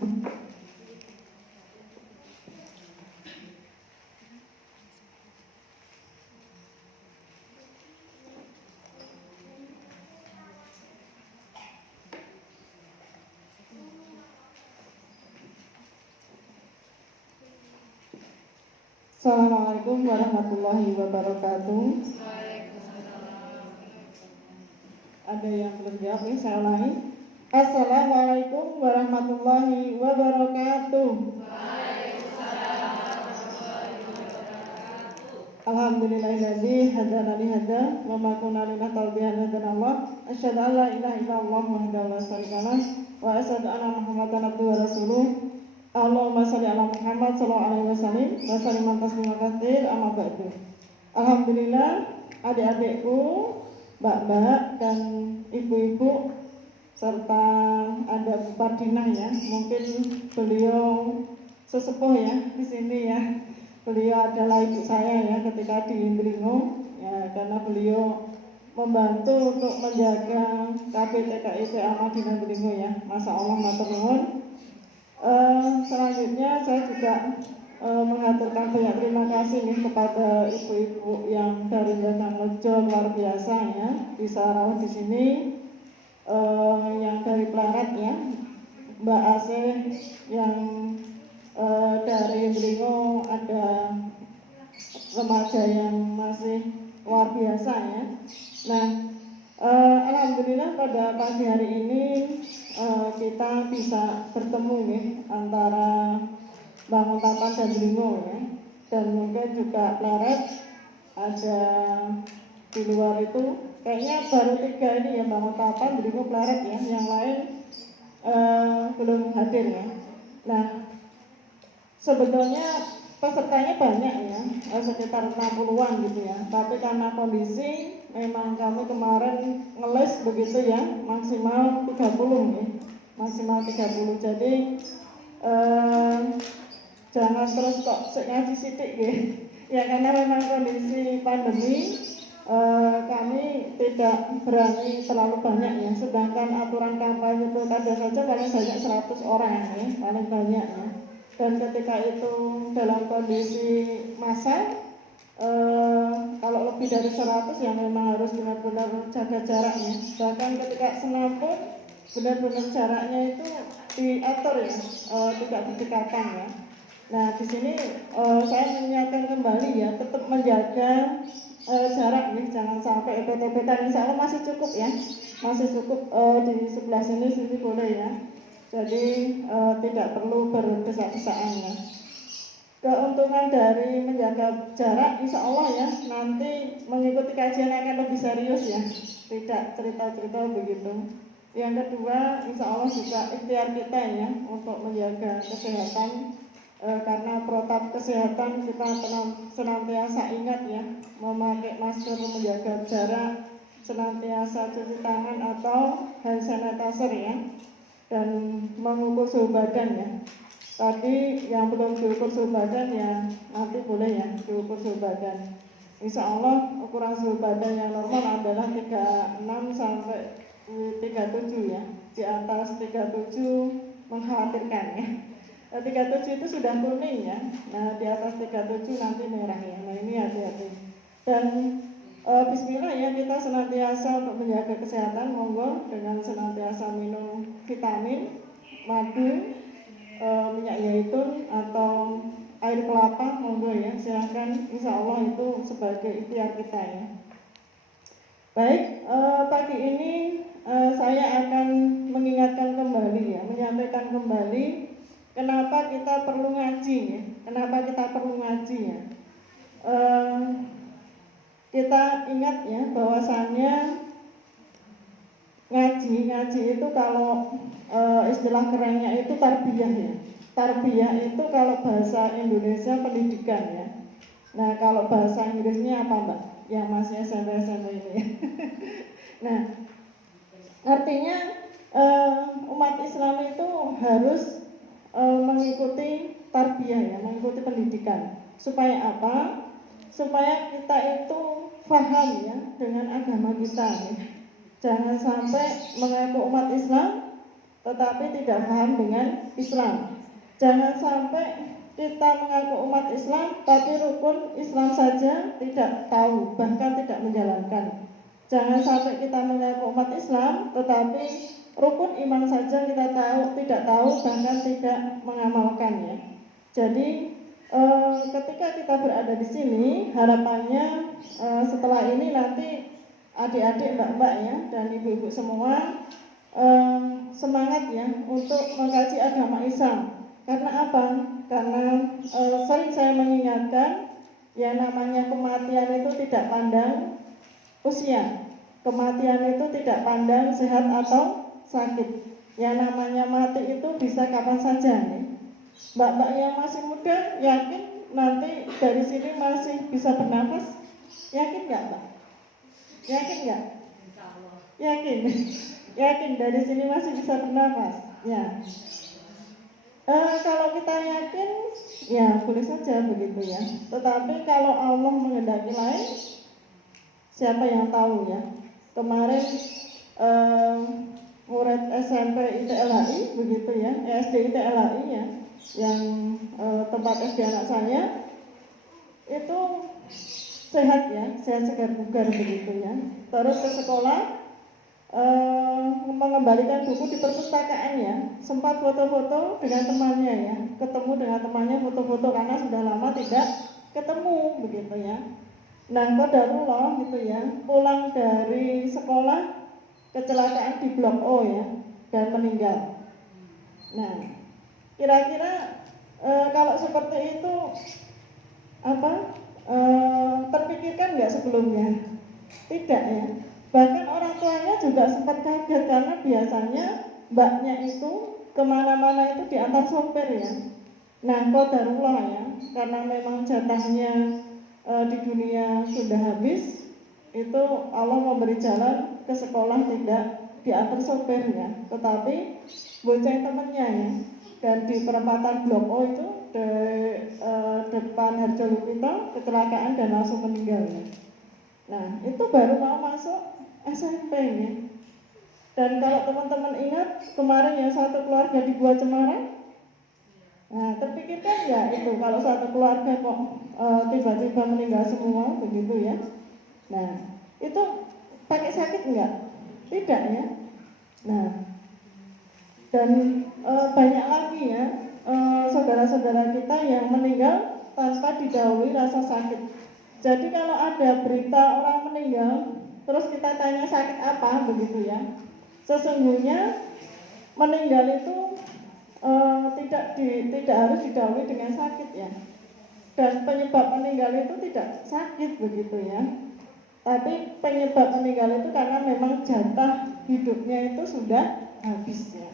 Assalamualaikum warahmatullahi wabarakatuh. Ada yang belum jawab nih, saya ulangi. Assalamualaikum warahmatullahi wabarakatuh. Alhamdulillahilladzi hadana li hada wa ma kunna linahtadiya hadana Allah. Asyhadu an la ilaha illallah wahdahu la syarika lah wa asyhadu anna Muhammadan abduhu wa rasuluh. Allahumma shalli ala Muhammad sallallahu alaihi wasallam wa sallim taslima katsir amma ba'du. Alhamdulillah, adik-adikku, mbak-mbak dan ibu-ibu serta ada Bu Pardinah ya, mungkin beliau sesepuh ya di sini ya. Beliau adalah ibu saya ya ketika di Bringo ya, karena beliau membantu untuk menjaga KPTKIP Madinah Bringo ya. Masya Allah, matur nuwun. Selanjutnya saya juga mengaturkan banyak terima kasih nih kepada ibu-ibu yang dari Jatanglejo luar biasa ya, bisa rawat di sini, yang dari Pleret ya, Mbak Asih yang dari Bringo, ada remaja yang masih luar biasa ya. Nah, alhamdulillah pada pagi hari ini kita bisa bertemu nih antara Banguntapan dan Bringo ya, dan mungkin juga Pleret ada di luar itu. Kayaknya baru 3 ini ya, Banguntapan, Bringo, Pleret ya, yang lain belum hadir ya. Nah, sebetulnya pesertanya banyak ya, sekitar 60-an gitu ya. Tapi karena kondisi memang kami kemarin ngeles begitu ya, maksimal 30 ya, maksimal 30. Jadi jangan terus kok ngaji sidik ya. Ya karena memang kondisi pandemi kami tidak berani terlalu banyak ya. Sedangkan aturan kampanye itu ada saja paling banyak 100 orang ya, paling banyak ya. Dan ketika itu dalam kondisi massa, kalau lebih dari 100 ya memang harus benar-benar jaga jaraknya. Bahkan ketika senam pun benar-benar jaraknya itu diatur ya, tidak berdekatan ya. Nah di sini saya mengingatkan kembali ya, tetap menjaga jarak nih, jangan sampai EPT-EPT. Insya Allah masih cukup ya, masih cukup di sebelah sini boleh ya. Jadi tidak perlu berdesak-desakan ya. Keuntungan dari menjaga jarak insya Allah ya, nanti mengikuti kajian akan lebih serius ya, tidak cerita-cerita begitu. Yang kedua, insya Allah juga ikhtiar kita ya untuk menjaga kesehatan, karena protap kesehatan kita senantiasa ingat ya, memakai masker, menjaga jarak, senantiasa cuci tangan atau hand sanitizer ya, dan mengukur suhu badan ya. Tadi yang belum diukur suhu badan ya nanti boleh ya diukur suhu badan. Insya Allah ukuran suhu badan yang normal adalah 36 sampai 37 ya. Di atas 37 mengkhawatirkan ya. 37 itu sudah kuning ya. Nah di atas 37 nanti merah ya. Nah ini hati-hati. Dan bismillah ya, kita senantiasa untuk menjaga kesehatan, monggo dengan senantiasa minum vitamin, madu, minyak zaitun atau air kelapa, monggo ya, silahkan. Insya Allah itu sebagai ikhtiar kita ya. Baik, pagi ini saya akan mengingatkan kembali ya, menyampaikan kembali kenapa kita perlu ngaji ya, kenapa kita perlu ngaji ya. Kita ingat ya bahwasannya ngaji itu kalau istilah kerennya itu tarbiyah ya. Tarbiyah itu kalau bahasa Indonesia pendidikan ya. Nah kalau bahasa Inggrisnya apa Mbak? Yang masih SMP ini. Nah artinya umat Islam itu harus mengikuti tarbiyah ya, mengikuti pendidikan. Supaya apa? Supaya kita itu paham ya dengan agama kita ya. Jangan sampai mengaku umat Islam tetapi tidak paham dengan Islam. Jangan sampai kita mengaku umat Islam, tapi rukun Islam saja tidak tahu, bahkan tidak menjalankan. Jangan sampai kita mengaku umat Islam, tetapi rukun iman saja kita tidak tahu, bahkan tidak mengamalkannya. Jadi ketika kita berada di sini, harapannya setelah ini nanti adik-adik, mbak-mbak ya, dan ibu-ibu semua semangat ya untuk mengkaji agama Islam. Karena apa? Karena sering saya mengingatkan, ya namanya kematian itu tidak pandang usia. Kematian itu tidak pandang sehat atau sakit. Ya namanya mati itu bisa kapan saja nih. Mbak-mbak yang masih muda yakin nanti dari sini masih bisa bernafas? Yakin nggak, Mbak? Yakin nggak? Yakin. Yakin dari sini masih bisa bernafas? Ya. Kalau kita yakin, ya boleh saja begitu ya. Tetapi kalau Allah menghendaki lain, siapa yang tahu ya? Kemarin murid SMP ITLHI begitu ya, SD ITLHI ya, yang tempat SD anak saya itu sehat ya, sehat segar bugar begitu ya. Terus ke sekolah mengembalikan buku di perpustakaan ya, sempat foto-foto dengan temannya ya, ketemu dengan temannya foto-foto karena sudah lama tidak ketemu begitu ya. Nah qadarullah gitu ya, pulang dari sekolah kecelakaan di Blok O ya, dan meninggal. Nah kira-kira kalau seperti itu apa terpikirkan nggak sebelumnya? Tidak ya. Bahkan orang tuanya juga sempat kaget karena biasanya mbaknya itu kemana-mana itu diantar sopir ya. Nah qadarullah ya, karena memang jatahnya di dunia sudah habis, itu Allah memberi jalan ke sekolah tidak diantar sopir ya, tetapi bonceng temannya ya. Dan di perempatan Blok O itu di depan Harjolukito kecelakaan dan langsung meninggal ya. Nah itu baru mau masuk SMP ya. Dan kalau teman-teman ingat kemarin yang satu keluarga di Gua Cemara, nah terpikirkan ya itu kalau satu keluarga kok tiba-tiba meninggal semua begitu ya. Nah itu pakai sakit enggak? Tidak ya. Nah dan banyak lagi ya saudara-saudara kita yang meninggal tanpa didahului rasa sakit. Jadi kalau ada berita orang meninggal, terus kita tanya sakit apa begitu ya, sesungguhnya meninggal itu tidak harus didahului dengan sakit ya. Dan penyebab meninggal itu tidak sakit begitu ya. Tapi penyebab meninggal itu karena memang jatah hidupnya itu sudah habis ya.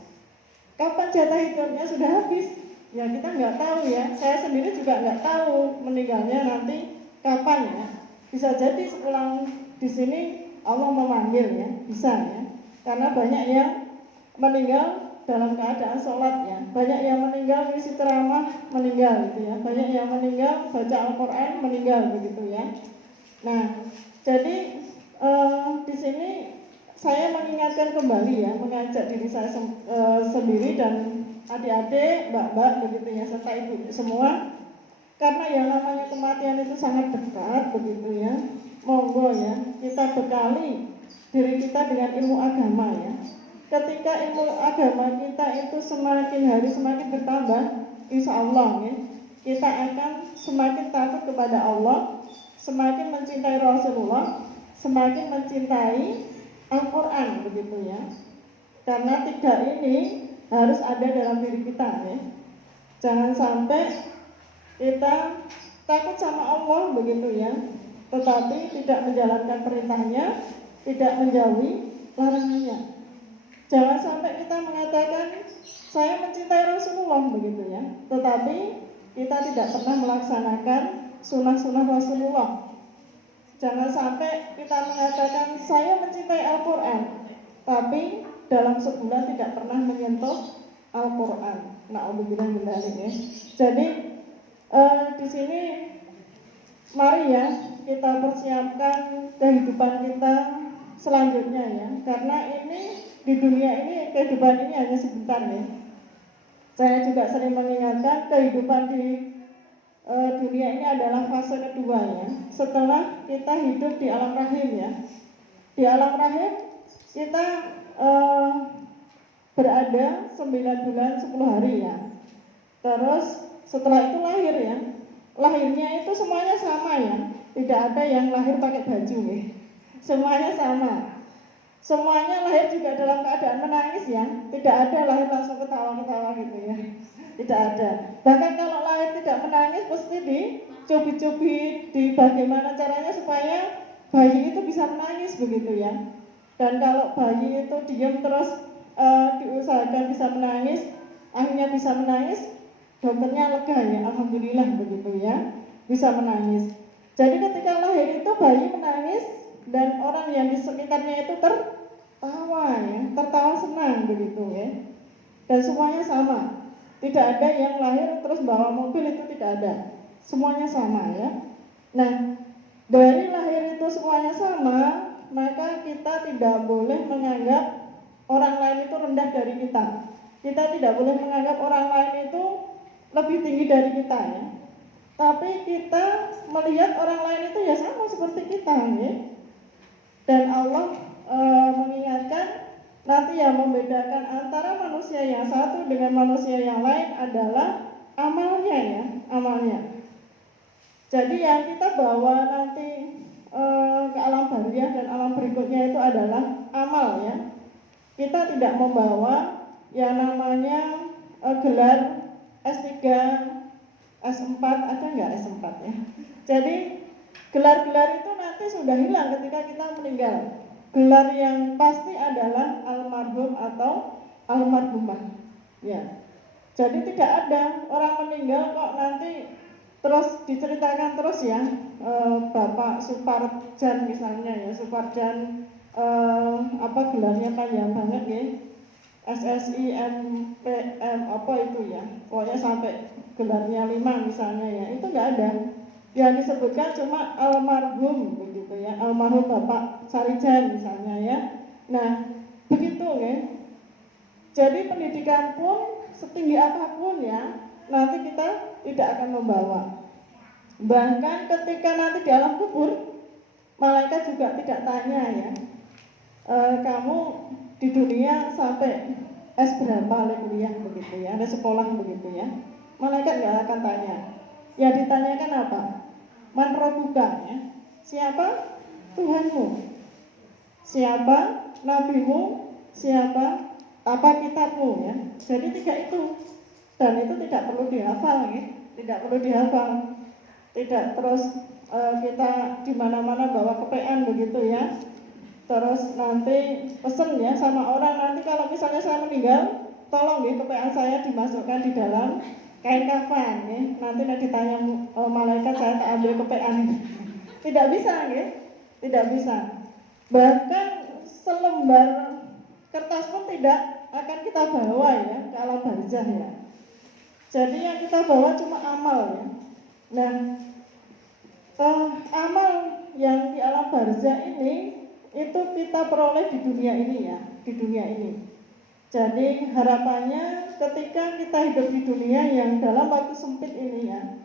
Kapan jatah hidupnya sudah habis? Ya kita nggak tahu ya. Saya sendiri juga nggak tahu meninggalnya nanti kapan ya. Bisa jadi sepulang di sini Allah memanggil ya, bisa ya. Karena banyak yang meninggal dalam keadaan sholat ya, banyak yang meninggal ngisi ceramah meninggal gitu ya, banyak yang meninggal baca Al-Quran meninggal begitu ya. Nah jadi di sini saya mengingatkan kembali ya, mengajak diri saya sendiri dan adik-adik, mbak-mbak begitu ya, serta ibu semua, karena yang namanya kematian itu sangat dekat begitu ya. Monggo ya kita bekali diri kita dengan ilmu agama ya. Ketika ilmu agama kita itu semakin hari semakin bertambah, insya Allah ya, kita akan semakin takut kepada Allah, semakin mencintai Rasulullah, semakin mencintai Al-Quran begitu ya. Karena tiga ini harus ada dalam diri kita ya. Jangan sampai kita takut sama Allah begitu ya, tetapi tidak menjalankan perintahnya, tidak menjauhi larangannya. Jangan sampai kita mengatakan saya mencintai Rasulullah begitu ya, tetapi kita tidak pernah melaksanakan sunnah-sunnah Rasulullah. Jangan sampai kita mengatakan saya mencintai Al-Quran, tapi dalam sebulan tidak pernah menyentuh Al-Quran. Na'udzubillah min dzalik ya. Jadi di sini mari ya kita persiapkan kehidupan kita selanjutnya ya, karena ini di dunia ini, kehidupan ini hanya sebentar ya. Saya juga sering mengingatkan kehidupan di dunia ini adalah fase kedua ya. Setelah kita hidup di alam rahim ya. Di alam rahim kita berada 9 bulan 10 hari ya. Terus setelah itu lahir ya. Lahirnya itu semuanya sama ya. Tidak ada yang lahir pakai baju ya. Semuanya sama. Semuanya lahir juga dalam keadaan menangis ya. Tidak ada lahir langsung ketawa-ketawa gitu ya. Tidak ada. Bahkan kalau lahir tidak menangis pasti dicubit-cubit, di bagaimana caranya supaya bayi itu bisa menangis begitu ya. Dan kalau bayi itu diam terus diusahakan bisa menangis, akhirnya bisa menangis, dokternya lega ya, alhamdulillah begitu ya, bisa menangis. Jadi ketika lahir itu bayi menangis dan orang yang di sekitarnya itu tertawa ya, tertawa senang begitu ya. Dan semuanya sama. Tidak ada yang lahir terus bawa mobil, itu tidak ada. Semuanya sama ya. Nah, dari lahir itu semuanya sama, maka kita tidak boleh menganggap orang lain itu rendah dari kita. Kita tidak boleh menganggap orang lain itu lebih tinggi dari kita ya. Tapi kita melihat orang lain itu ya sama seperti kita ya. Dan Allah mengingatkan nanti yang membedakan antara manusia yang satu dengan manusia yang lain adalah amalnya ya, amalnya. Jadi yang kita bawa nanti ke alam barzah dan alam berikutnya itu adalah amal ya. Kita tidak membawa yang namanya gelar S3, S4, ada nggak S4 ya. Jadi gelar-gelar itu nanti sudah hilang ketika kita meninggal. Gelar yang pasti adalah almarhum atau almarhumah ya. Jadi tidak ada orang meninggal kok nanti terus diceritakan terus ya, Bapak Suparjan misalnya ya, Suparjan apa gelarnya panjang banget ya, SSI MPM apa itu ya, pokoknya sampai gelarnya 5 misalnya ya, itu nggak ada. Yang disebutkan cuma almarhum begitu ya, almarhum Bapak Sarijan misalnya ya. Nah begitu ya. Jadi pendidikan pun setinggi apapun ya, nanti kita tidak akan membawa. Bahkan ketika nanti di alam kubur, malaikat juga tidak tanya ya, kamu di dunia sampai S berapa kuliah begitu ya, ada sekolah begitu ya. Malaikat nggak akan tanya. Ya ditanyakan apa? Man rabbuka ya. Siapa Tuhanmu? Siapa nabimu? Siapa apa kitabmu ya. Jadi 3 itu. Dan itu tidak perlu dihafal ya. Tidak perlu dihafal. Tidak terus kita di mana-mana bawa kepean begitu ya. Terus nanti pesen ya sama orang, nanti kalau misalnya saya meninggal, tolong ya kepean saya dimasukkan di dalam kain kafan ya. Nanti ditanya malaikat saya tak ambil kepean. Tidak bisa ya. Tidak bisa. Bahkan selembar kertas pun tidak akan kita bawa ya ke alam barzah ya. Jadi yang kita bawa cuma amal ya. Nah, amal yang di alam barzah ini itu kita peroleh di dunia ini ya, di dunia ini. Jadi harapannya ketika kita hidup di dunia yang dalam waktu sempit ini ya,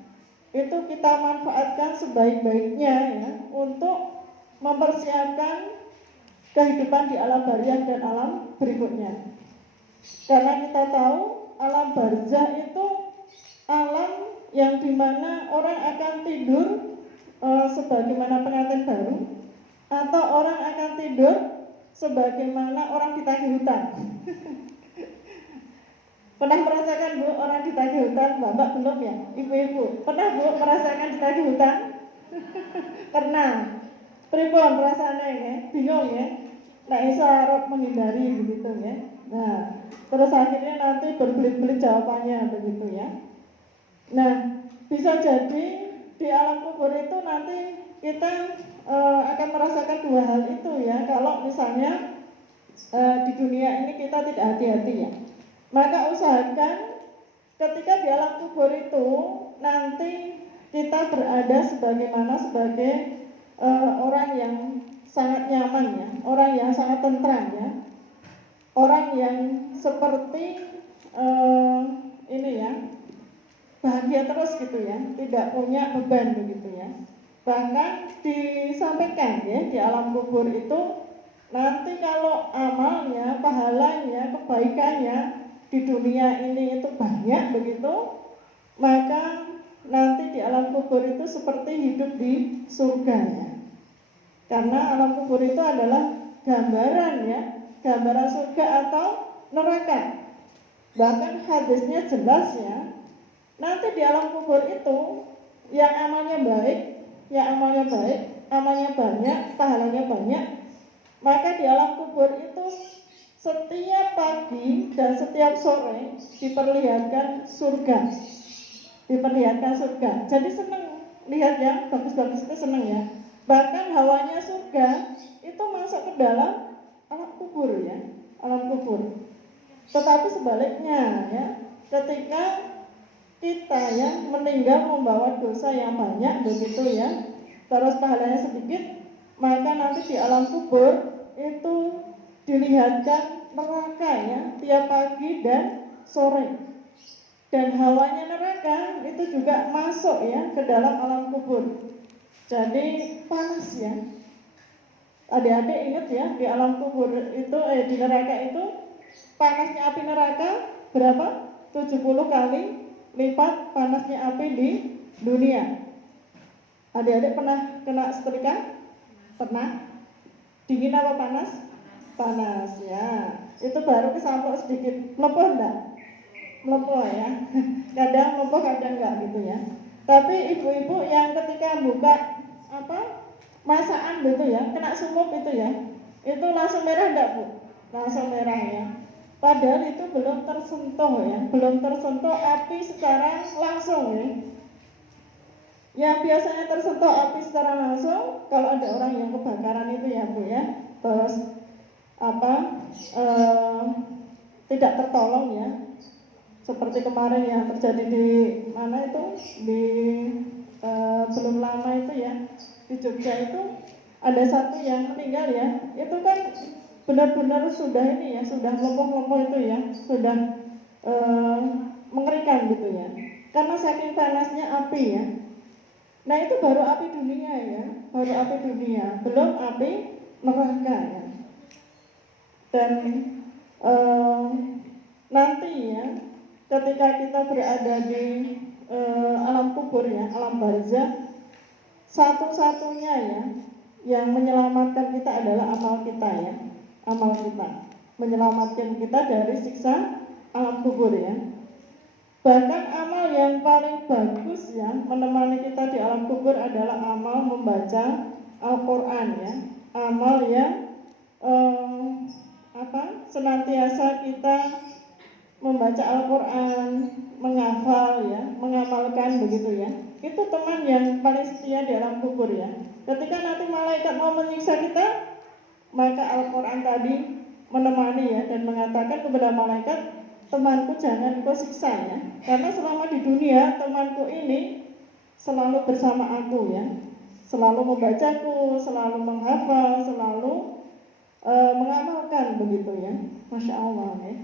itu kita manfaatkan sebaik-baiknya ya untuk mempersiapkan kehidupan di alam barzah dan alam berikutnya. Karena kita tahu alam barzah itu alam yang dimana orang akan tidur sebagaimana pengantin baru, atau orang akan tidur sebagaimana orang ditagih hutang. Pernah merasakan Bu orang ditagih hutang? Bapak belum ya? Ibu-ibu pernah Bu merasakan ditagih hutang? Pernah. Pripun perasaannya ya? Bingung ya? Nah iso arep menghindari begitu ya. Nah terus akhirnya nanti berbelit-belit jawabannya begitu ya. Nah bisa jadi di alam kubur itu nanti kita akan merasakan 2 hal itu ya. Kalau misalnya di dunia ini kita tidak hati-hati ya, maka usahakan ketika di alam kubur itu nanti kita berada sebagai orang yang sangat nyaman ya, orang yang sangat tentram ya. orang yang seperti ini ya, bahagia terus gitu ya, tidak punya beban begitu ya. Bahkan disampaikan ya, di alam kubur itu nanti kalau amalnya, pahalanya, kebaikannya di dunia ini itu banyak begitu, maka nanti di alam kubur itu seperti hidup di surganya. Karena alam kubur itu adalah gambaran ya, gambaran surga atau neraka. Bahkan hadisnya jelas ya, nanti di alam kubur itu yang amalnya baik, amalnya banyak, pahalanya banyak, maka di alam kubur itu setiap pagi dan setiap sore diperlihatkan surga. Jadi senang lihat yang bagus-bagus itu, senang ya. Bahkan hawanya surga itu masuk ke dalam alam kubur ya, alam kubur. Tetapi sebaliknya ya, ketika kita ya meninggal membawa dosa yang banyak begitu ya, terus pahalanya sedikit, maka nanti di alam kubur itu dilihatkan neraka ya, tiap pagi dan sore. Dan hawanya neraka itu juga masuk ya ke dalam alam kubur. Jadi panas ya. Adik-adik ingat ya, di alam kubur itu di neraka itu panasnya api neraka berapa? 70 kali lipat panasnya api di dunia. Adik-adik pernah kena setrika? Pernah? Dingin apa panas? Panas ya. Itu baru kesamplok sedikit. Melepuh enggak? Melepuh ya. Kadang melepuh, kadang enggak gitu ya. Tapi ibu-ibu yang ketika buka masakan gitu ya, kena sumuk itu ya, itu langsung merah enggak Bu? Langsung merah ya. Padahal itu belum tersentuh ya, belum tersentuh api secara langsung ya. Yang biasanya tersentuh api secara langsung kalau ada orang yang kebakaran itu ya Bu ya, terus tidak tertolong ya, seperti kemarin yang terjadi di mana itu di belum lama itu ya, di Jogja itu ada satu yang meninggal ya, itu kan benar-benar sudah ini ya, sudah melepuh-melepuh itu ya, sudah mengerikan gitu ya, karena saking panasnya api ya. Nah itu baru api dunia ya, baru api dunia, belum api neraka ya. Dan nanti ya, ketika kita berada di alam kubur ya, alam barzah, satu-satunya ya yang menyelamatkan kita adalah amal kita ya, amal kita menyelamatkan kita dari siksa alam kubur ya. Bahkan amal yang paling bagus ya menemani kita di alam kubur adalah amal membaca Al-Quran ya, amal yang senantiasa kita membaca Al-Quran, menghafal ya, mengamalkan begitu ya. Itu teman yang paling setia di alam kubur ya. Ketika nanti malaikat mau menyiksa kita, maka Al-Quran tadi menemani ya, dan mengatakan kepada malaikat, temanku jangan kau siksa ya, karena selama di dunia temanku ini selalu bersama aku ya, selalu membacaku, selalu menghafal, selalu mengamalkan begitu ya. Masya Allah ya.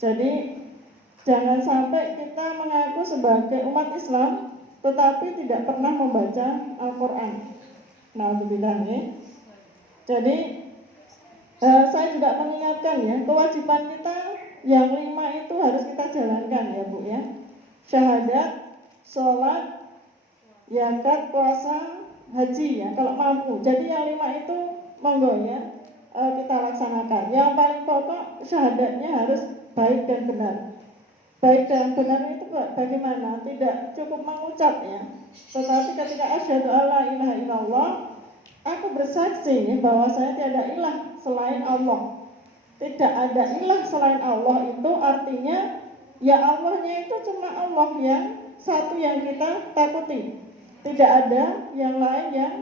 Jadi jangan sampai kita mengaku sebagai umat Islam tetapi tidak pernah membaca Al-Quran. Na'udzubillah ya. Jadi saya juga mengingatkan ya, kewajiban kita yang 5 itu harus kita jalankan ya Bu ya. Syahadat, sholat, zakat, puasa, haji ya kalau mampu. Jadi yang 5 itu monggo ya kita laksanakan. Yang paling pokok syahadatnya harus baik dan benar. Baik dan benar itu bagaimana? Tidak cukup mengucap ya, tetapi ketika asyhadu alla ilaha illallah, aku bersaksi bahwa saya tiada ilah selain Allah. Tidak ada ilah selain Allah itu artinya ya Allahnya itu cuma Allah yang satu yang kita takuti. Tidak ada yang lain yang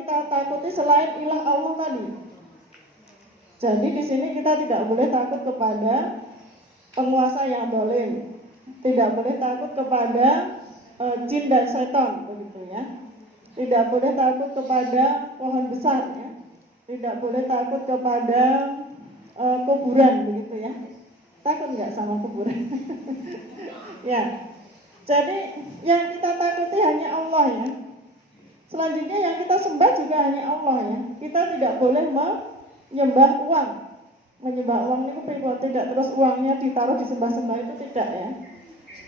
kita takuti selain ilah Allah tadi. Jadi di sini kita tidak boleh takut kepada penguasa yang dolim, tidak boleh takut kepada jin dan setan begitu ya. Tidak boleh takut kepada pohon besar ya. Tidak boleh takut kepada kuburan begitu ya. Takut nggak sama kuburan? Ya. Jadi yang kita takuti hanya Allah ya. Selanjutnya yang kita sembah juga hanya Allah ya. Kita tidak boleh menyembah uang. Menyembah uang itu tidak terus uangnya ditaruh di sembah-sembah itu tidak ya.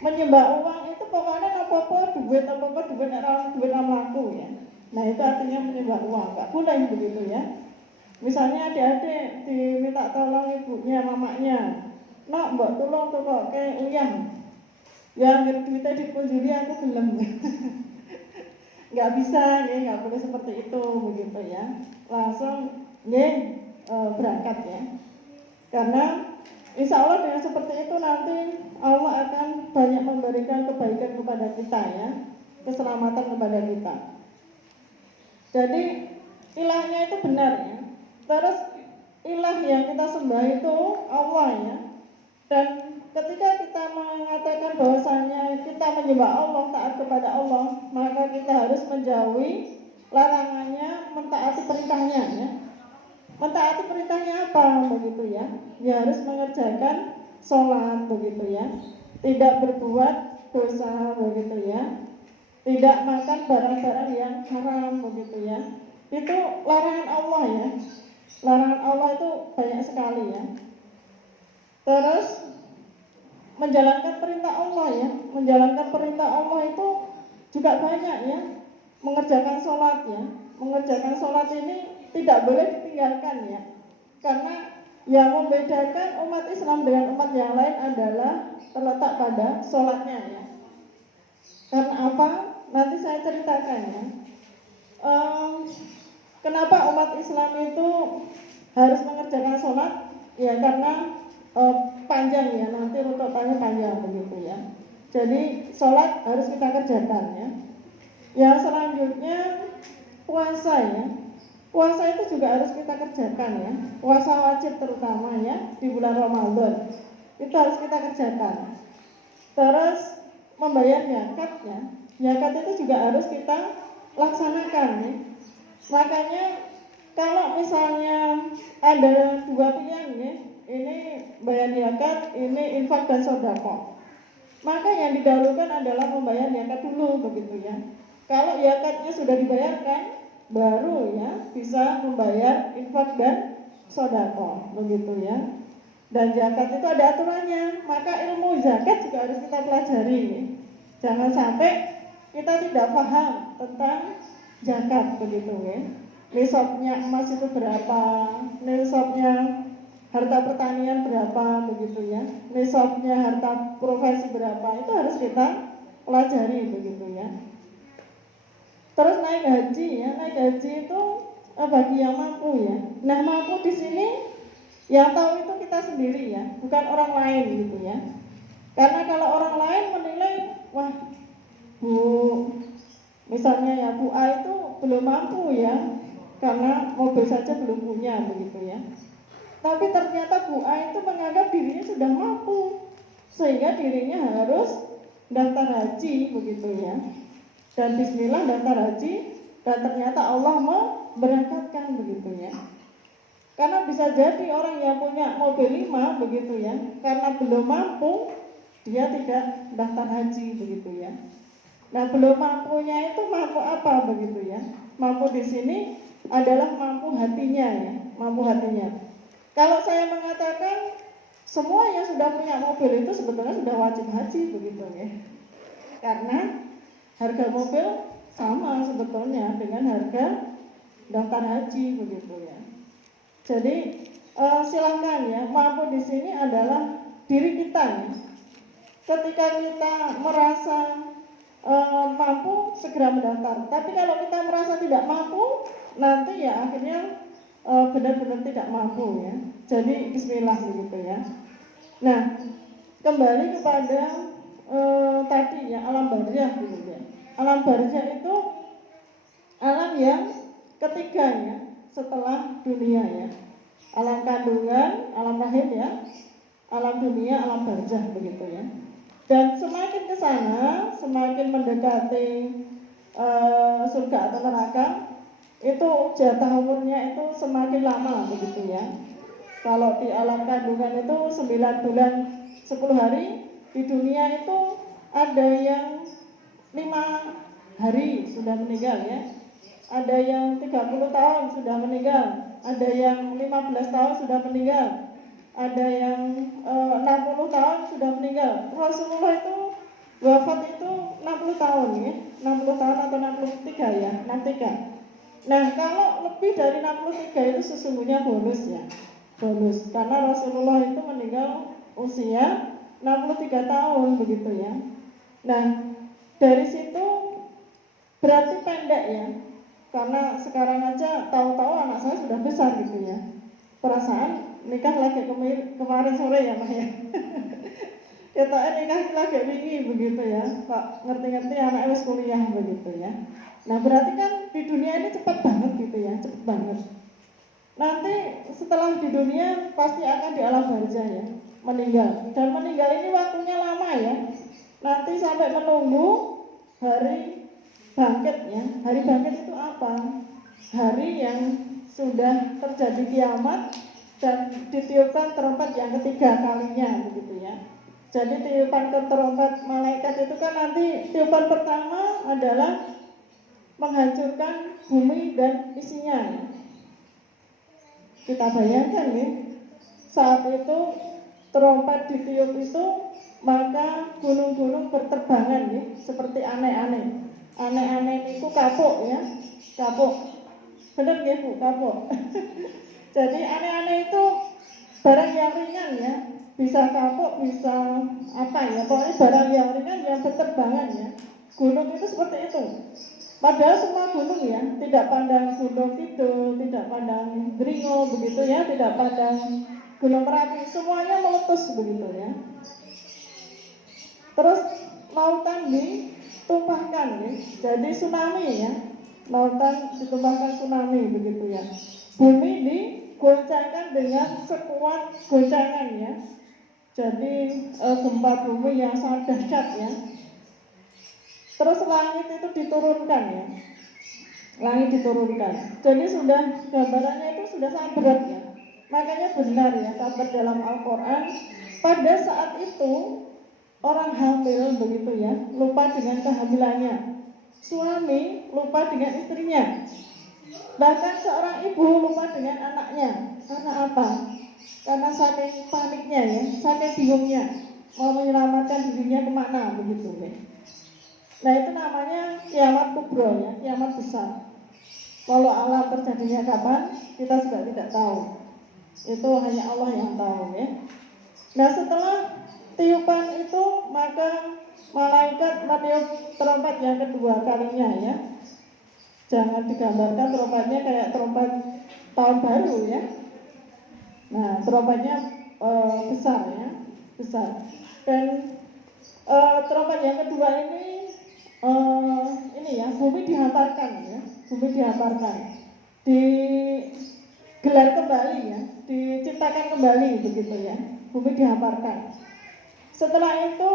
Menyembah uang itu pokoknya apa-apa duit duit laku ya. Nah itu artinya menyembah uang, nggak boleh begitu ya. Misalnya adik-adik diminta tolong ibunya, mamanya, nak mbak tolong tuh kok kayak uyang, yang duitnya dikunjuri aku gelem. Nggak bisa ya, nggak boleh seperti itu begitu ya. Langsung ya berangkat ya. Karena insya Allah dengan seperti itu nanti Allah akan banyak memberikan kebaikan kepada kita ya, keselamatan kepada kita. Jadi ilahnya itu benar ya. Terus ilah yang kita sembah itu Allah ya. Dan ketika kita mengatakan bahwasanya kita menyembah Allah, taat kepada Allah, maka kita harus menjauhi larangannya, mentaati perintahnya ya. Mentaati perintahnya apa begitu ya? Ya harus mengerjakan sholat begitu ya. Tidak berbuat dosa begitu ya. Tidak makan barang-barang yang haram begitu ya. Itu larangan Allah ya. Larangan Allah itu banyak sekali ya. Terus menjalankan perintah Allah ya. Menjalankan perintah Allah itu juga banyak ya. Mengerjakan sholat ya. Mengerjakan sholat ini tidak boleh ditinggalkan ya. Karena yang membedakan umat Islam dengan umat yang lain adalah terletak pada sholatnya ya. Karena apa? Nanti saya ceritakan ya. Kenapa umat Islam itu harus mengerjakan sholat? Ya karena panjang ya, nanti runtutannya panjang begitu ya. Jadi sholat harus kita kerjakan ya. Yang selanjutnya puasa ya. Puasa itu juga harus kita kerjakan ya. Puasa wajib terutama ya di bulan Ramadan. Itu harus kita kerjakan. Terus membayar zakat ya. Zakat itu juga harus kita laksanakan ya. Makanya kalau misalnya ada dua pilihan ya, ini bayar zakat, ini infak dan sedekah. Maka yang didahulukan adalah membayar zakat dulu begitu ya. Kalau zakatnya sudah dibayarkan, baru ya bisa membayar infak dan sedekah begitu ya. Dan zakat itu ada aturannya, maka ilmu zakat juga harus kita pelajari ya. Jangan sampai kita tidak paham tentang zakat begitu ya. Nisabnya emas itu berapa, nisabnya harta pertanian berapa begitu ya, nisabnya harta profesi berapa, itu harus kita pelajari begitu ya. Terus naik haji ya, naik haji itu bagi yang mampu ya. Nah mampu di sini yang tahu itu kita sendiri ya, bukan orang lain gitu ya. Karena kalau orang lain menilai, wah Bu, misalnya ya Bu A itu belum mampu ya, karena mobil saja belum punya begitu ya. Tapi ternyata Bu A itu menganggap dirinya sudah mampu, sehingga dirinya harus daftar haji begitu ya. Dan bismillah daftar haji, dan ternyata Allah mau berangkatkan begitu ya. Karena bisa jadi orang yang punya mobil 5 begitu ya, karena belum mampu dia tidak daftar haji begitu ya. Nah belum mampunya itu mampu apa begitu ya? Mampu di sini adalah mampu hatinya ya, mampu hatinya. Kalau saya mengatakan semua yang sudah punya mobil itu sebetulnya sudah wajib haji begitu ya. Karena harga mobil sama sebetulnya dengan harga daftar haji begitu ya. Jadi silakan ya, mampu di sini adalah diri kita ya. Ketika kita merasa mampu segera mendaftar. Tapi kalau kita merasa tidak mampu, nanti ya akhirnya benar-benar tidak mampu ya. Jadi bismillah begitu ya. Nah, kembali kepada tadi ya alam barzah gitu ya. Alam barzah itu alam yang ketiga ya setelah dunia ya. Alam kandungan, alam rahim ya. Alam dunia, alam barzah begitu ya. Dan semakin ke sana, semakin mendekati surga atau neraka, itu jatah umurnya itu semakin lama begitu ya. Kalau di alam kandungan itu 9 bulan 10 hari, di dunia itu ada yang 5 hari sudah meninggal ya. Ada yang 30 tahun sudah meninggal, ada yang 15 tahun sudah meninggal, ada yang 60 tahun sudah meninggal. Rasulullah itu wafat itu 60 tahun ya, 60 tahun atau 63 ya, 63. Nah, kalau lebih dari 63 itu sesungguhnya bonus ya. Bonus, karena Rasulullah itu meninggal usia 63 tahun begitu ya. Nah, dari situ berarti pendek ya. Karena sekarang aja tahu-tahu anak saya sudah besar gitu ya. Perasaan nikah lagi kemarin sore ya Pak ya. Kita nikah lagi wingi begitu ya. Pak ngerti-ngerti anak wis kuliah begitu ya. Nah, berarti kan di dunia ini cepat banget gitu ya, cepat banget. Nanti setelah di dunia pasti akan di alam barzah ya, meninggal. Dan meninggal ini waktunya lama ya. Nanti sampai menunggu hari bangkit ya. Hari bangkit itu apa? Hari yang sudah terjadi kiamat dan ditiupkan trompet yang ketiga kalinya begitu ya. Jadi tiupan trompet malaikat itu kan nanti tiupan pertama adalah menghancurkan bumi dan isinya. Kita bayangkan ya, saat itu trompet ditiup itu maka gunung-gunung berterbangan ya, seperti aneh-aneh. Aneh-aneh itu kapuk ya, kapuk. Benar ya Bu, kapuk. Jadi aneh-aneh itu barang yang ringan ya, bisa kapuk, bisa apa ya, pokoknya barang yang ringan yang berterbangan ya. Gunung itu seperti itu. Padahal semua gunung ya, tidak pandang Gunung Kidul, tidak pandang Dringo begitu ya, tidak pandang Gunung Merapi, semuanya meletus begitu ya. Terus lautan ditumpahkan ya, jadi tsunami ya, lautan ditumpahkan tsunami begitu ya. Bumi digoncangkan dengan sekuat goncangan ya. Jadi gempa bumi yang sangat dahsyat ya. Terus langit itu diturunkan ya, langit diturunkan. Jadi sudah gambarannya itu sudah sangat berat ya. Makanya benar ya kabar dalam Al-Quran, pada saat itu orang hamil begitu ya, lupa dengan kehamilannya. Suami lupa dengan istrinya. Bahkan seorang ibu lupa dengan anaknya. Karena apa? Karena saking paniknya ya, saking bingungnya mau menyelamatkan dirinya kemana begitu ya. Nah, itu namanya kiamat kubro ya, kiamat besar. Kalau alam terjadinya kapan, kita juga tidak tahu. Itu hanya Allah yang tahu ya. Nah, setelah tiupan itu maka malaikat meniup trompet yang kedua kalinya ya. Jangan digambarkan trompetnya kayak trompet tahun baru ya. Nah, trompetnya besar ya, besar. Dan trompet yang kedua ini ya, bumi dihamparkan ya, bumi dihamparkan, digelar kembali ya, diciptakan kembali begitu ya, bumi dihamparkan. Setelah itu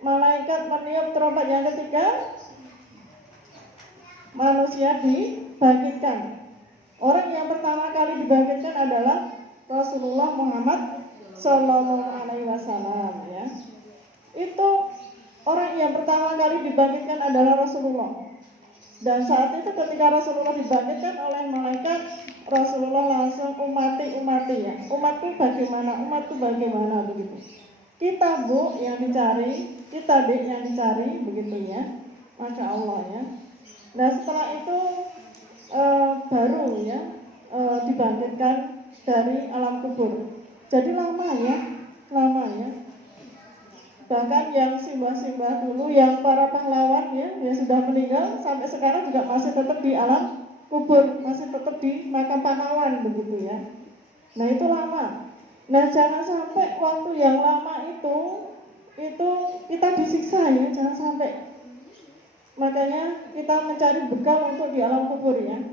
malaikat meniup trompet yang ketiga, manusia dibangkitkan. Orang yang pertama kali dibangkitkan adalah Rasulullah Muhammad Sallallahu Alaihi Wasallam ya. Itu orang yang pertama kali dibangkitkan adalah Rasulullah. Dan saat itu ketika Rasulullah dibangkitkan oleh malaikat, Rasulullah langsung umati ya. Umatku bagaimana begitu. Kita Bu yang dicari, kita Dek yang dicari begitu ya. Masya Allah ya. Nah, setelah itu baru ya dibangkitkan dari alam kubur. Jadi lama ya. Bahkan yang simbah-simbah dulu, yang para pahlawan ya, yang sudah meninggal sampai sekarang juga masih tetap di alam kubur, masih tetap di makam pahlawan begitu ya. Nah, itu lama. Nah, jangan sampai waktu yang lama itu kita disiksa ya, jangan sampai. Makanya kita mencari bekal untuk di alam kubur ya.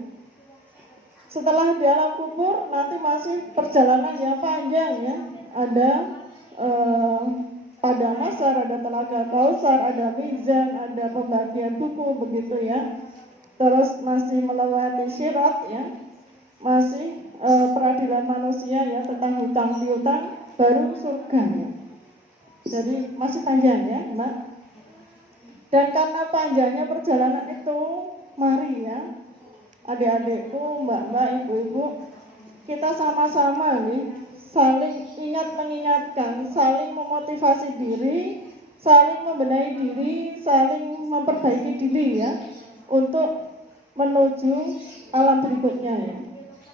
Setelah di alam kubur nanti masih perjalanan yang panjang ya. Ada pada masar, ada telaga kausar, ada mizan, ada pembagian buku begitu ya. Terus masih melewati sirat ya. masih peradilan manusia ya, tentang hutang piutang, baru surga ya. Jadi masih panjang ya Mbak. Dan karena panjangnya perjalanan itu, mari ya adik-adikku, mbak-mbak, ibu-ibu, kita sama-sama nih saling ingat mengingatkan, saling memotivasi diri, saling membenahi diri, saling memperbaiki diri ya, untuk menuju alam berikutnya ya.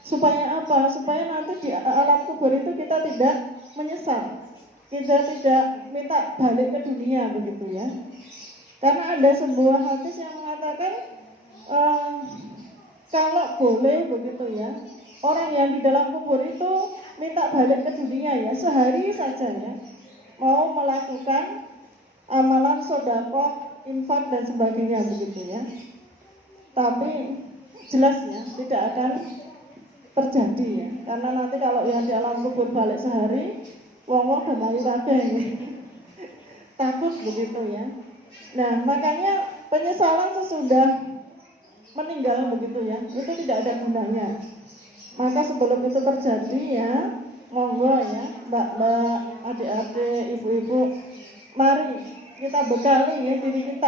Supaya apa? Supaya nanti di alam kubur itu kita tidak menyesal, kita tidak minta balik ke dunia begitu ya. Karena ada sebuah hadis yang mengatakan kalau boleh begitu ya, orang yang di dalam kubur itu minta balik ke dunia ya, sehari saja ya, mau melakukan amalan sedekah, infak dan sebagainya begitu ya. Tapi jelas ya tidak akan terjadi ya, karena nanti kalau yang di alam kubur balik sehari, wong-wong udah mati kabeh ya. Takut begitu ya. Nah, makanya penyesalan sesudah meninggal begitu ya, itu tidak ada gunanya. Maka sebelum itu terjadi ya, monggo ya, mbak-mbak, adik-adik, ibu-ibu, mari kita bekali ya diri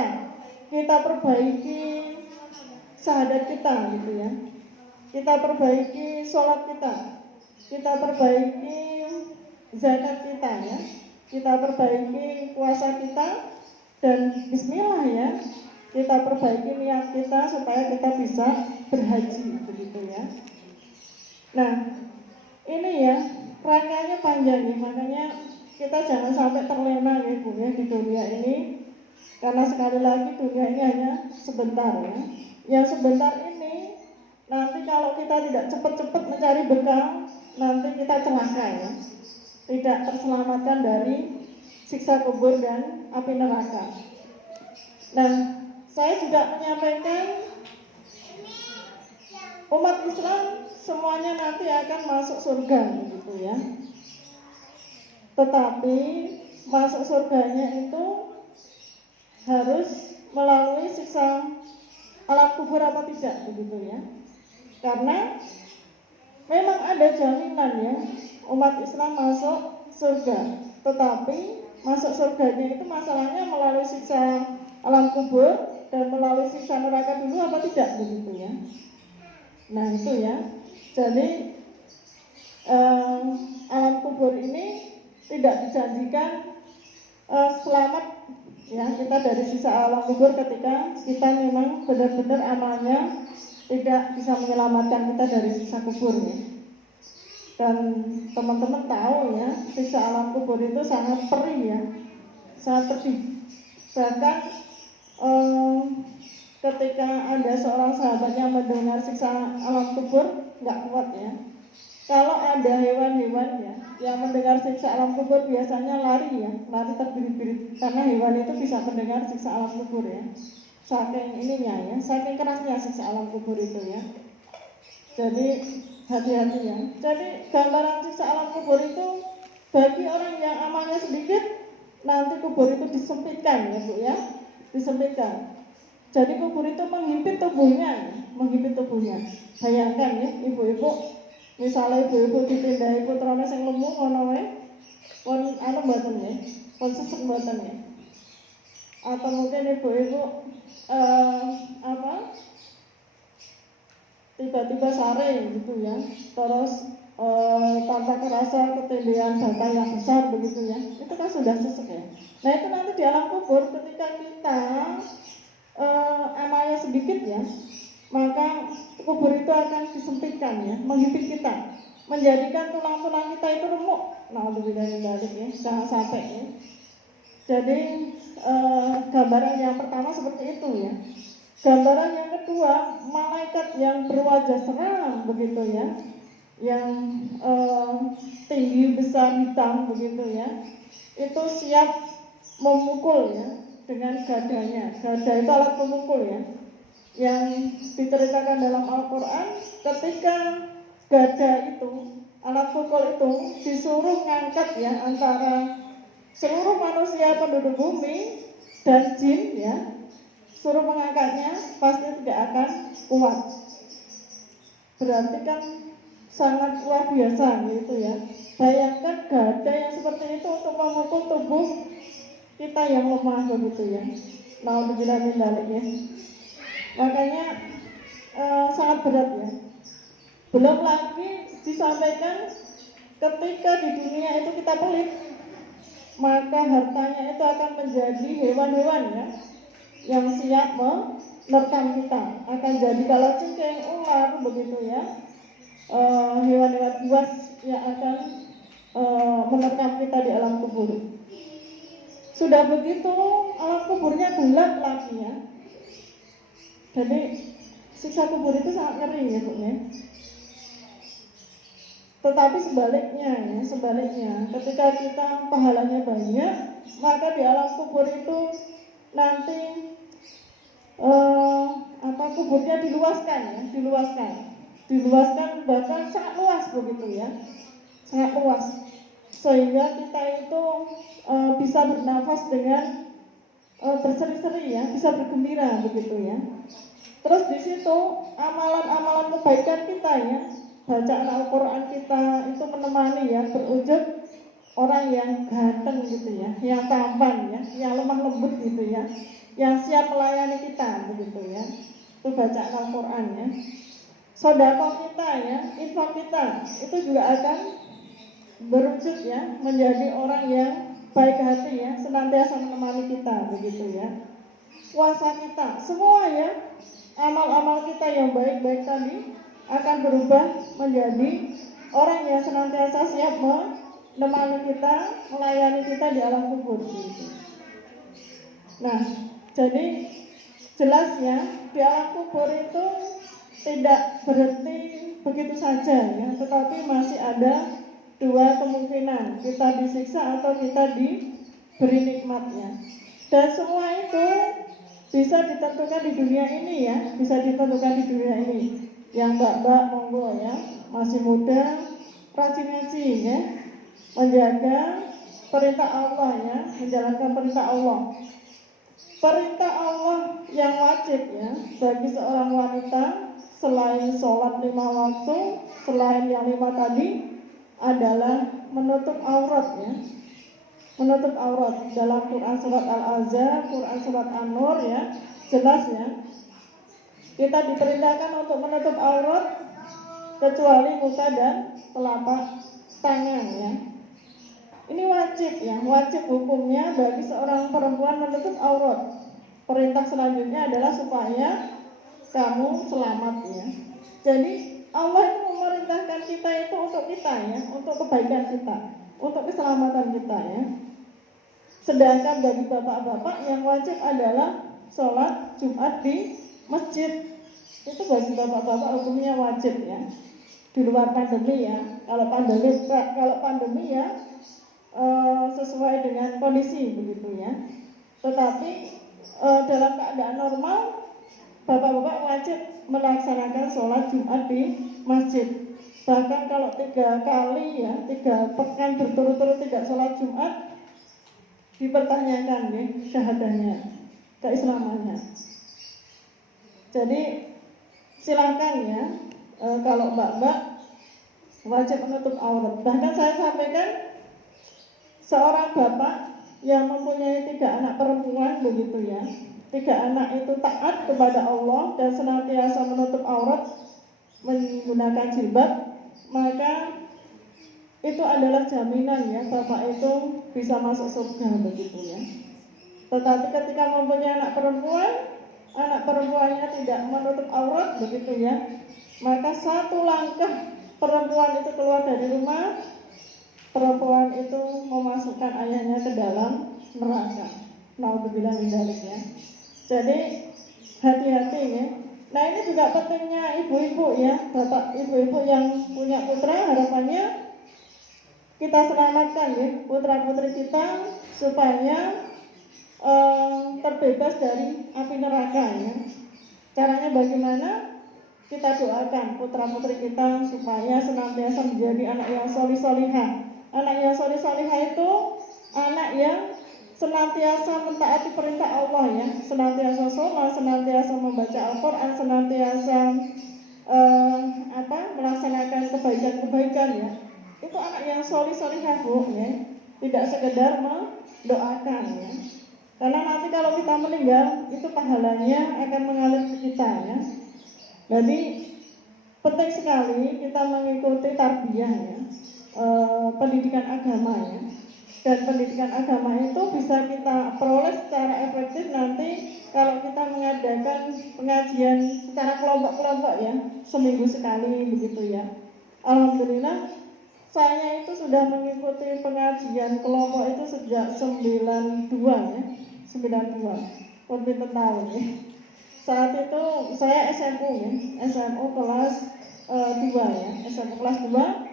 kita perbaiki syahadat kita gitu ya, kita perbaiki sholat kita perbaiki zakat kita ya, kita perbaiki puasa kita, dan bismillah ya, kita perbaiki niat kita supaya kita bisa berhaji begitu ya. Nah, ini ya rangkaiannya panjang nih, makanya kita jangan sampai terlena ya Bu ya di dunia ini, karena sekali lagi dunia ini hanya sebentar ya. Yang sebentar ini nanti kalau kita tidak cepat-cepat mencari bekal, nanti kita celaka ya, tidak terselamatkan dari siksa kubur dan api neraka. Nah, saya juga menyampaikan umat Islam semuanya nanti akan masuk surga begitu ya. Tetapi masuk surganya itu harus melalui siksa alam kubur apa tidak begitu ya. Karena memang ada jaminan ya umat Islam masuk surga, tetapi masuk surganya itu masalahnya melalui siksa alam kubur dan melalui siksa neraka dulu apa tidak begitu ya. Nah itu ya, jadi alam kubur ini tidak dijanjikan selamat ya kita dari siksa alam kubur ketika kita memang benar-benar amalnya tidak bisa menyelamatkan kita dari siksa kubur ya. Dan teman-teman tahu ya, siksa alam kubur itu sangat perih ya, sangat pedih. Bahkan ketika ada seorang sahabatnya mendengar siksa alam kubur nggak kuat ya. Kalau ada hewan-hewan ya yang mendengar siksa alam kubur biasanya lari ya, lari terbirit-birit, karena hewan itu bisa mendengar siksa alam kubur ya. Saking ininya ya, saking kerasnya siksa alam kubur itu ya. Jadi hati-hati ya. Jadi gambaran siksa alam kubur itu bagi orang yang amalnya sedikit, nanti kubur itu disempitkan ya Bu ya, disempitkan. Jadi kubur itu menghimpit tubuhnya, Bayangkan ya ibu-ibu, misalnya ibu-ibu ditindahi putrane sing lemu ngono wae, pun anu mboten ya, pun sesek mboten ya. Atau mungkin ibu-ibu tiba-tiba sare gitu ya, terus tanpa kerasa ketindihan batang yang besar begitu ya, itu kan sudah sesek ya. Nah itu nanti di alam kubur ketika kita amalnya sedikit ya, maka kubur itu akan disempitkan ya, menghimpit kita, menjadikan tulang-tulang kita itu remuk. Nah lebih dari balik ya, jangan sampai ya. Jadi gambaran yang pertama seperti itu ya. Gambaran yang kedua, malaikat yang berwajah seram begitu ya, yang tinggi besar hitam begitu ya, itu siap memukul ya dengan gadanya. Gada itu alat pemukul ya, yang diceritakan dalam Al-Quran ketika gada itu, alat pukul itu disuruh ngangkat ya antara seluruh manusia penduduk bumi dan jin ya, suruh mengangkatnya pasti tidak akan kuat. Berarti kan sangat luar biasa gitu ya. Bayangkan gada yang seperti itu untuk memukul tubuh kita yang lemah begitu ya. Nauzubillah min dzalik ya. Makanya sangat berat ya. Belum lagi disampaikan ketika di dunia itu kita pelit, maka hartanya itu akan menjadi hewan-hewan ya yang siap menerkam kita. Akan jadi kalajengking, ular begitu ya, hewan-hewan buas yang akan menerkam kita di alam kubur. Sudah begitu alam kuburnya gelap lagi ya. Jadi siksa kubur itu sangat ngeri ya Bu ya. Tetapi sebaliknya, ketika kita pahalanya banyak, maka di alam kubur itu nanti kuburnya diluaskan bahkan sangat luas begitu ya, sangat luas, sehingga kita itu bisa bernafas dengan berseri-seri ya, bisa bergembira begitu ya. Terus di situ amalan-amalan kebaikan kita ya, bacaan Al-Quran kita itu menemani ya, berwujud orang yang ganteng gitu ya, yang tampan ya, yang lemah lembut gitu ya, yang siap melayani kita begitu ya. Itu bacaan Al-Quran ya. Sedekah kita ya, infak kita itu juga akan berwujud ya, menjadi orang yang baik hati ya, senantiasa menemani kita begitu ya. Puasa kita, semua ya, amal-amal kita yang baik-baik tadi akan berubah menjadi orang yang senantiasa siap menemani kita, melayani kita di alam kubur gitu. Nah, jadi jelasnya di alam kubur itu tidak berhenti begitu saja ya, tetapi masih ada dua kemungkinan, kita disiksa atau kita diberi nikmatnya. Dan semua itu bisa ditentukan di dunia ini ya, bisa ditentukan di dunia ini. Yang mbak-mbak monggo ya, masih muda, rajin ngaji ya, menjaga perintah Allah ya, menjalankan perintah Allah. Perintah Allah yang wajib ya bagi seorang wanita selain sholat 5 waktu, selain yang 5 tadi adalah menutup aurat ya. Menutup aurat dalam Quran surat Al-Ahzab, Quran surat An-Nur ya, jelas ya. Kita diperintahkan untuk menutup aurat kecuali muka dan telapak tangan ya. Ini wajib ya, wajib hukumnya bagi seorang perempuan menutup aurat. Perintah selanjutnya adalah supaya kamu selamat ya. Jadi Allah itu memerintahkan kita itu untuk kita ya, untuk kebaikan kita, untuk keselamatan kita ya. Sedangkan bagi bapak-bapak yang wajib adalah sholat Jumat di masjid. Itu bagi bapak-bapak hukumnya wajib ya. Di luar pandemi ya. Kalau pandemi ya sesuai dengan kondisi begitu ya. Tetapi dalam keadaan normal bapak-bapak wajib melaksanakan sholat Jumat di masjid. Bahkan kalau 3 kali ya, 3 pekan berturut-turut tidak sholat Jumat, dipertanyakan nih syahadahnya, keislamannya. Jadi silakan ya, kalau mbak-mbak wajib menutup aurat. Bahkan saya sampaikan seorang bapak yang mempunyai 3 anak perempuan begitu ya, 3 anak itu taat kepada Allah dan senantiasa menutup aurat menggunakan jilbab, maka itu adalah jaminan ya bapak itu bisa masuk surga begitu ya. Tetapi ketika mempunyai anak perempuannya tidak menutup aurat begitu ya, maka satu langkah perempuan itu keluar dari rumah, perempuan itu memasukkan ayahnya ke dalam neraka. Nauzubillah min dzalik ya. Jadi hati-hati ya. Nah ini juga pentingnya ibu-ibu ya, bapak ibu-ibu yang punya putra, harapannya kita selamatkan ya putra-putri kita supaya terbebas dari api neraka ya. Caranya bagaimana? Kita doakan putra-putri kita supaya senantiasa menjadi anak yang solih-solihah. Anak yang solih-solihah itu anak yang senantiasa mentaati perintah Allah ya, senantiasa sholat, senantiasa membaca Al-Quran, senantiasa melaksanakan kebaikan-kebaikan ya. Itu anak yang solih-solihah Bu ya. Tidak sekedar mendoakan ya. Karena nanti kalau kita meninggal itu pahalanya akan mengalir ke kita ya. Jadi penting sekali kita mengikuti tarbiyah ya, pendidikan agama ya. Dan pendidikan agama itu bisa kita peroleh secara efektif nanti kalau kita mengadakan pengajian secara kelompok-kelompok ya, seminggu sekali begitu ya. Alhamdulillah saya itu sudah mengikuti pengajian kelompok itu sejak 92 ya, 92 lebih tahun ya. Saat itu saya SMU ya, SMU kelas 2 ya, SMU kelas 2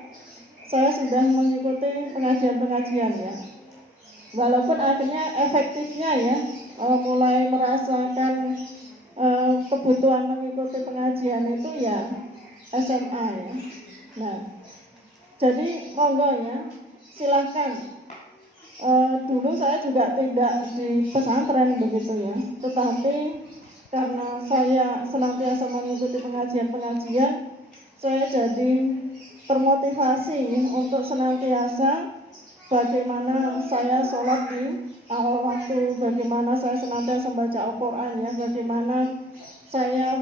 saya sudah mengikuti pengajian-pengajian ya. Walaupun akhirnya efektifnya ya, mulai merasakan kebutuhan mengikuti pengajian itu ya SMA ya. Nah, jadi monggo ya, silahkan. Dulu saya juga tidak di pesantren begitu ya, tetapi karena saya senantiasa mengikuti pengajian-pengajian, saya jadi termotivasi untuk senantiasa bagaimana saya sholat di awal waktu, bagaimana saya senantiasa baca Al-Quran ya, bagaimana saya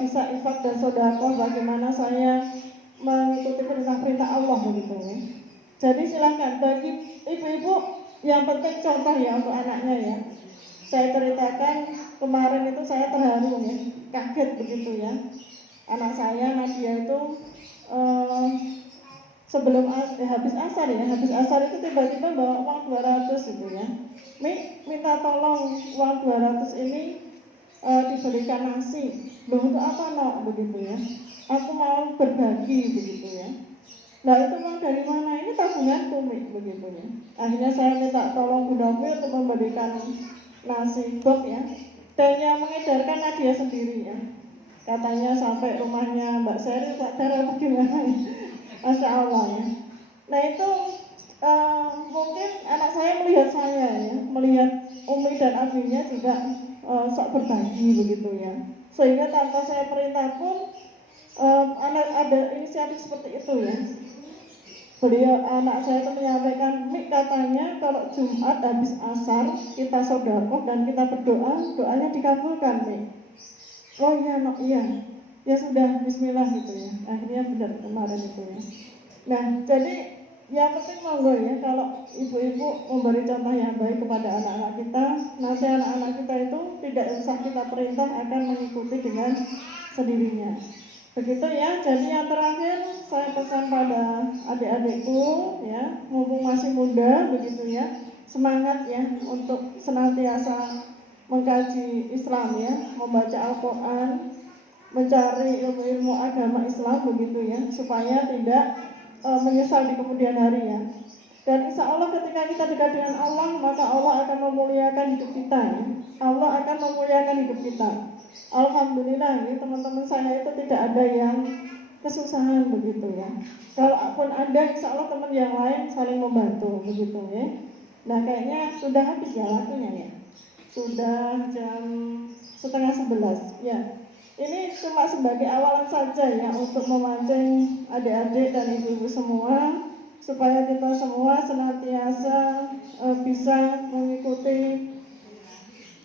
bisa infak dan sedekah, bagaimana saya mengikuti perintah-perintah Allah begitu ya. Jadi silakan bagi ibu-ibu yang penting contoh ya untuk anaknya ya. Saya ceritakan kemarin itu saya terharu ya, kaget begitu ya. Anak saya Nadia itu sebelum habis asar itu tiba-tiba bawa uang 200 gitu ya. Minta tolong uang 200 ini diberikan nasi. Loh untuk apa nak begitu ya? Aku mau berbagi begitu ya. Nah itu uang dari mana? Ini tabungan Mik begitu ya. Akhirnya saya minta tolong Bunda Mik untuk memberikan nasi box ya. Dan yang mengedarkan Nadia sendiri ya. Katanya sampai rumahnya Mbak Seri, Pak Dara bagaimana ya? Masya Allah ya. Nah itu mungkin anak saya melihat saya ya, melihat Umi dan Abinya juga sok berbagi begitu ya. Sehingga tanpa saya perintah pun ada inisiatif seperti itu ya. Anak saya itu menyampaikan, Mik katanya kalau Jumat habis asar kita sedekah dan kita berdoa, doanya dikabulkan Mik. Oh iya, no, iya. Ya sudah, bismillah gitu ya. Akhirnya benar kemarin itu ya. Nah, jadi yang penting monggo ya, kalau ibu-ibu memberi contoh yang baik kepada anak-anak kita, nanti anak-anak kita itu tidak usah kita perintah akan mengikuti dengan sendirinya. Begitu ya. Jadi yang terakhir saya pesan pada adik-adikku ya, mumpung masih muda begitu ya, semangat ya untuk senantiasa mengkaji Islam ya, membaca Al-Quran, mencari ilmu-ilmu agama Islam begitu ya, supaya tidak menyesal di kemudian hari ya. Dan insya Allah ketika kita dekat dengan Allah, maka Allah akan memuliakan hidup kita ya. Allah akan memuliakan hidup kita. Alhamdulillah ya, teman-teman saya itu tidak ada yang kesusahan begitu ya. Kalaupun ada, insya Allah teman yang lain saling membantu begitu ya. Nah kayaknya sudah habis ya waktunya ya. Sudah jam 10:30 ya. Ini cuma sebagai awalan saja ya untuk memancing adik-adik dan ibu-ibu semua supaya kita semua senantiasa bisa mengikuti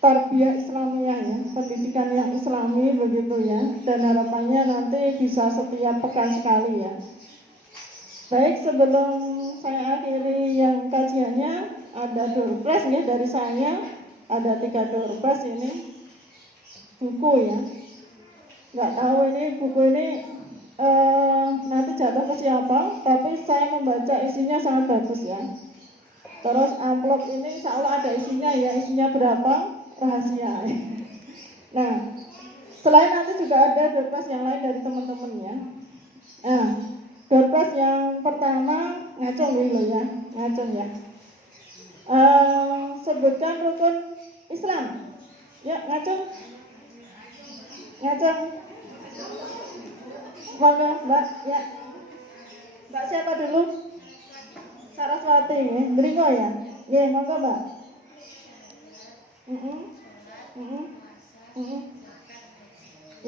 tarbiyah Islamiyah ya, pendidikan yang Islami begitu ya. Dan harapannya nanti bisa setiap pekan sekali ya. Baik, sebelum saya akhiri yang kajiannya, ada doorpress ya dari saya. Ada 3 doorpress ini buku ya. Nggak tahu ini buku ini nanti jatuh ke siapa, tapi saya membaca isinya sangat bagus ya. Terus amplop ini insya Allah ada isinya ya, isinya berapa rahasia. Nah, selain nanti juga ada doorpress yang lain dari teman-teman ya. Nah, doorpress yang pertama ngacung dulu ya, ngacung ya. Sebutkan rukun Islam. Ya, ngacung. Ngacung. Monggo, Mbak, ya. Mbak siapa dulu? Saraswati, ya. Beringo ya? Ya, monggo, Mbak.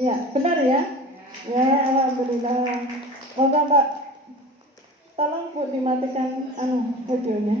Ya, benar ya? Ya, alhamdulillah. Moga Mbak, tolong Bu dimatikan videonya.